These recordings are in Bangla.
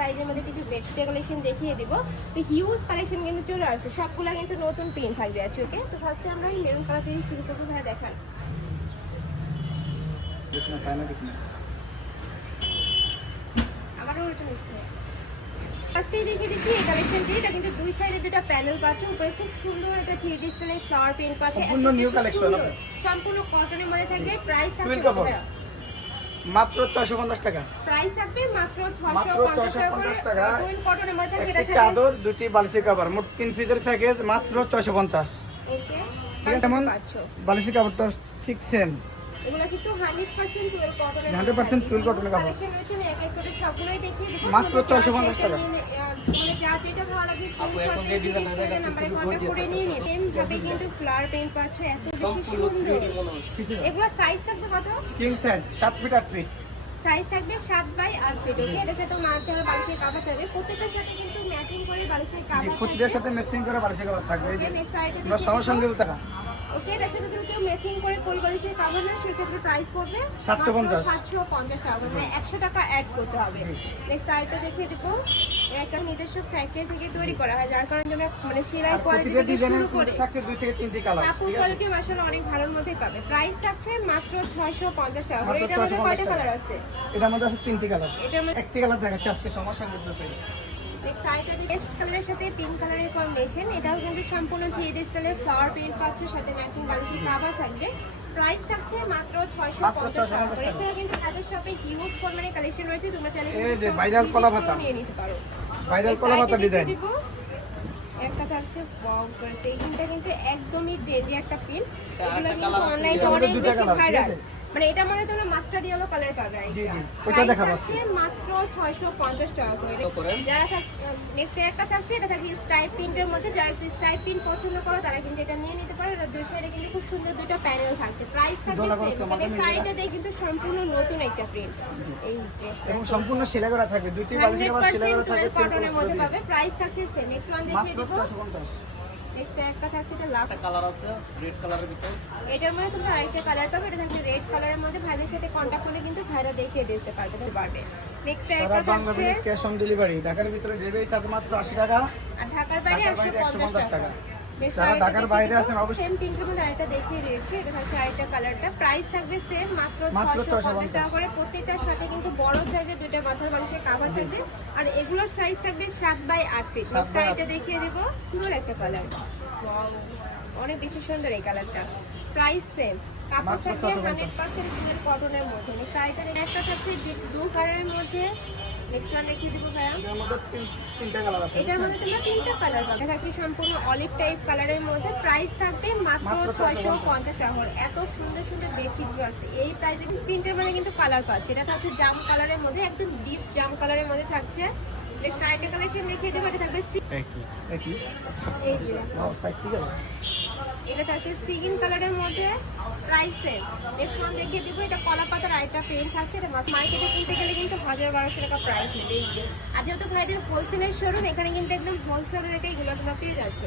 সাইজের মধ্যে কিছু বেডশিটের কালেকশন দেখিয়ে দিব। তো হিউজ কালেকশন কিন্তু চলে আসছে। সবগুলা কিন্তু নতুন প্রিন্ট থাকবে আছে ওকে? তো ফার্স্টে আমরা এই মেরুন কালার থেকে শুরু করব ভাই দেখান। আমারও ওটা মিস ফার্স্টেই দেখিয়ে দিচ্ছি এই কালেকশনটি এটা কিন্তু দুই সাইডে দুটো প্যানেল পাচ্ছে। উপরে খুব সুন্দর একটা থ্রি ডি ফ্লাওয়ার প্রিন্ট পাচ্ছে। সম্পূর্ণ। সম্পূর্ণ কটনের মধ্যে থাকবে। Price cover। মাত্র ছয়শো পঞ্চাশ টাকা। প্রাইস থাকবে মাত্র মাত্র 650 650 টাকা। একটি চাদর দুটি বালিশের কভার মোট তিন পিসের প্যাকেজ মাত্র ছয়শো পঞ্চাশ। ওকে ঠিক আছে বালিশের কভারটা ঠিক সেম এগুলো কিন্তু 100% টুয়েল কটনের 100% twill cotton কাপড়। আমি এক এক করে সবগুলোই দেখিয়ে দেব। মাত্র 650 টাকা। মানে যা যেটা ভালো লাগে স্ক্রিনশট দিয়ে ডিজাইন নাম্বারে কন্টাক্ট করে নিয়ে নিন সেম ভাবে কিন্তু ফ্লাওয়ার পেইন্ট পাচ্ছ এত বেশি সুন্দর। এগুলো সাইজ থাকবে কত? কিং সাইজ সাত ফিট আট ফিট সাইজ থাকবে সাত বাই আট ফিট ওকে এটার সাথে মাঝে বালিশের কাভার থাকবে। প্রত্যেকটার সাথে কিন্তু ম্যাচিং করে বালিশের কাভার সাথে মেসিং করে বালিশের কাভার থাকবে। সঙ্গে সঙ্গে টাকা ওকে এটার সাথে যদি কেউ ম্যাচিং করে কাভার নেন সেক্ষেত্রে প্রাইস পড়বে 750 সাতশো পঞ্চাশ টাকা। মানে একশো টাকা অ্যাড করতে হবে। নেক্সট আইটেম দেখিয়ে দিব। একটা নিজস্ব ফ্যাক্টরি থেকে তৈরি করা হয় যার কারণে আমরা মানে সেলাই কোয়ালিটি প্রতিটা থেকে শুরু করে দুই থেকে তিনটি কালার কাপড় কোয়ালিটি অনেক ভালোর মধ্যেই পাবে। প্রাইস থাকছে মাত্র ছয়শো পঞ্চাশ টাকা। করে এটার মধ্যে কয়টা কালার আছে? এটার মধ্যে আছে তিনটি কালার এটার মধ্যে একটি কালার দেখাচ্ছে আজকে সমস্যা করতে নেক্সট আইটেম কালারের সাথে পিঙ্ক কালারের কম্বিনেশন এটাও কিন্তু সম্পূর্ণ থ্রি ডি স্টাইলের ফ্লাওয়ার প্রিন্ট পাচ্ছে সাথে ম্যাচিং বালিশের কাভার থাকবে। প্রাইস থাকছে মাত্র ছয়শো মাত্র পঞ্চাশ টাকা করে। এছাড়া কিন্তু তাদের শপে হিউজ পরিমাণে কালেকশন রয়েছে। তোমরা চাইলে এই যে সব কলা পাতা। নিয়ে নিতে পারো। ভাইরাল কলা পাতা ডিজাইন একটা থাকছে ওয়াও কিন্তু একদমই ডেলি একটা পিন এগুলো কিন্তু অনলাইনে অনেক বেশি ভাইরাল? মানে এটার মধ্যে তোমরা মাস্টার্ড ইয়েলো কালার পাবে জি, জি। Price দেখাবো মাত্র 650 টাকা করে। যারা নেক্সট একটা থাকছে এটা থাকবে স্টাইপ প্রিন্টের মধ্যে। যারা একটু স্টাইপ প্রিন্ট পছন্দ করো তারা কিন্তু এটা নিয়ে নিতে পারো। আর দুই সাইডে কিন্তু খুব সুন্দর দুটো প্যানেল থাকছে। প্রাইস থাকবে মানে সাইডে কিন্তু সম্পূর্ণ নতুন একটা প্রিন্ট এই যে এবং সম্পূর্ণ সেলাই করা থাকবে। দুটি বালিশের কাভার সেলাই করা থাকবে 100% সেম মধ্যে পাবে। প্রাইস থাকছে সেম নেক্সট ওয়ান দেখিয়ে দিব। নেক্সট একটা থাকছে এটা লাভ কালার আছে রেড কালারের ভিতর। এটার মধ্যে তোমরা আরেকটা কালার পাবে এটা থাকছে রেড কালারের মধ্যে ভাইদের সাথে কন্টাক্ট করলে কিন্তু ভাইরা দেখিয়ে দিতে পারবে তো পারবে নেক্সট একটা থাকছে ক্যাশ অন ডেলিভারি ঢাকার ভিতরে ডেলিভারি চার্জ মাত্র আশি টাকা আর ঢাকার বাইরে একশো পঞ্চাশ 150 150 টাকা। যারা ঢাকার বাইরে। আছেন অবশ্যই- Same পিঙ্কের মধ্যে আরেকটা দেখিয়ে দিয়েছি। এটা থাকছে আরেকটা কালারটা প্রাইস থাকবে সেম মাত্র মাত্র 650 টাকা 650 করে। প্রত্যেকটার সাথে কিন্তু বড় সাইজের দুইটা মাথার বালিশের কাভার থাকবে। আর এগুলোর সাইজ থাকবে 7 বাই 8 ফিট by দেখিয়ে দেব। সুন্দর একটা কালার অনেক বেশি সুন্দর এই কালারটা প্রাইস সেম কাপড় থাকবে 650 হান্ড্রেড কটনের মধ্যে। আরেকটা একটা থাকছে ব্লু কালারের মধ্যে নেক্সট ওয়ান দেখিয়ে দিব ভাইয়া। এটার মধ্যে তিনটা কালার আছে এটার মধ্যে তোমরা তিনটা কালার পাবে। এটা থাকবে সম্পূর্ণ অলিভ টাইপ কালারের মধ্যে? প্রাইস থাকবে মাত্র মাত্র ছয়শো পঞ্চাশ টাকা এত সুন্দর সুন্দর বেডশিট আছে এই প্রাইসে প্রিন্টের মধ্যে কিন্তু কালার পাচ্ছে। এটা থাকছে জাম কালারের মধ্যে একদম ডিপ জাম কালারের মধ্যে থাকছে। নেক্সট আরেকটা কালেকশন দেখিয়ে দেবো এটা থাকবে এই এটা থাকছে সিগিন কালারের মধ্যে। প্রাইস নেক্সট দেখিয়ে দিব এটা কলা পাতার আরেকটা পেন থাকছে এটা মার্কেটে কিনতে গেলে কিন্তু হাজার বারোশো টাকা প্রাইস নেবে। আর যেহেতু ভাইদের হোলসেলের শোরুম এখানে কিন্তু একদম হোলসেল রেটে এগুলো তোমরা পেয়ে যাচ্ছ।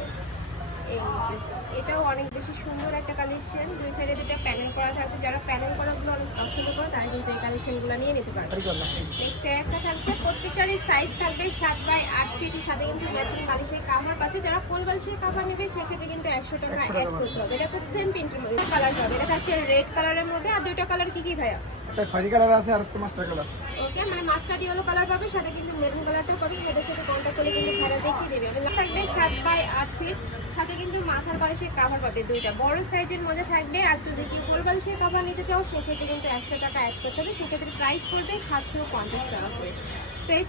এটাও অনেক বেশি সুন্দর একটা কালেকশন দুই সাইডে দুটো প্যানেল করা থাকছে। যারা প্যানেল করাগুলো অনেক পছন্দ করে তারা কিন্তু এই কালেকশনগুলো নিয়ে নিতে পারবে। নেক্সট একটা থাকছে প্রত্যেকটারই সাইজ থাকবে সাত বাই আট ফিটের সাথে কিন্তু ম্যাচিং পাচ্ছে যারা ফুল বালিশের কাভার নেবে সেক্ষেত্রে কিন্তু একশো টাকা 100 টাকা অ্যাড করতে হবে। এটা তো সেম প্রিন্টের মধ্যে কালার পাবে এটা থাকছে রেড কালারের মধ্যে আর দুইটা কালার কি কি ভাইয়া? একটা খয়রি কালার আছে আর একটা মাস্টার কালার ওকে মানে ইয়েলো কালার পাবে সাথে কিন্তু মেরুন কালারটাও পাবে এদের সাথে কন্ট্যাক্ট করলে কিন্তু ভাড়া দেখিয়ে দেবে। থাকবে সাত বাই আট ফিট সাথে কিন্তু মাথার বালিশের কাভার পাবে দুইটা। বড় সাইজের মধ্যে থাকবে আর যদি কি ফুল বালিশের কাভার নিতে চাও সেক্ষেত্রে কিন্তু একশো টাকা অ্যাড করতে হবে। সেক্ষেত্রে প্রাইস পড়বে সাতশো পঞ্চাশ টাকা করে। তো এই